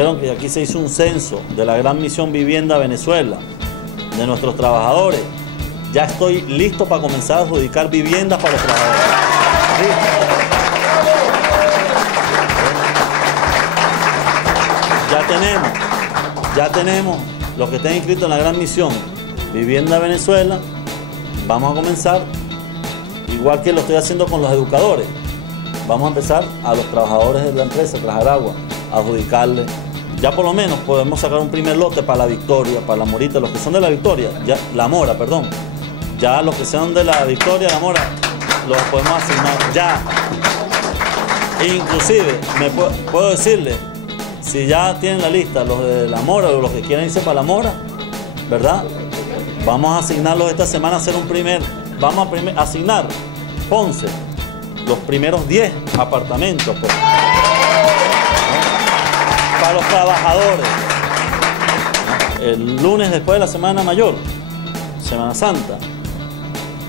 dijeron que aquí se hizo un censo de la Gran Misión Vivienda Venezuela, de nuestros trabajadores. Ya estoy listo para comenzar a adjudicar viviendas para los trabajadores. Ya tenemos los que estén inscritos en la Gran Misión Vivienda Venezuela. Vamos a comenzar, igual que lo estoy haciendo con los educadores. Vamos a empezar a los trabajadores de la empresa Trajaragua, a adjudicarle. Ya por lo menos podemos sacar un primer lote para La Victoria, para La Morita, los que son de La Victoria, ya, La Mora, perdón. Ya los que sean de La Victoria, La Mora, los podemos asignar ya. Inclusive, puedo decirle, si ya tienen la lista, los de La Mora o los que quieran irse para La Mora, ¿verdad? Vamos a asignarlos esta semana, vamos a asignar Ponce, los primeros 10 apartamentos, pues, para los trabajadores. El lunes después de la Semana Mayor, Semana Santa,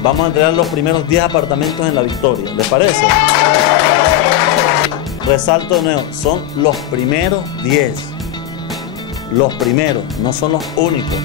vamos a entregar los primeros 10 apartamentos en La Victoria. ¿Les parece? Resalto de nuevo, son los primeros 10. Los primeros, no son los únicos.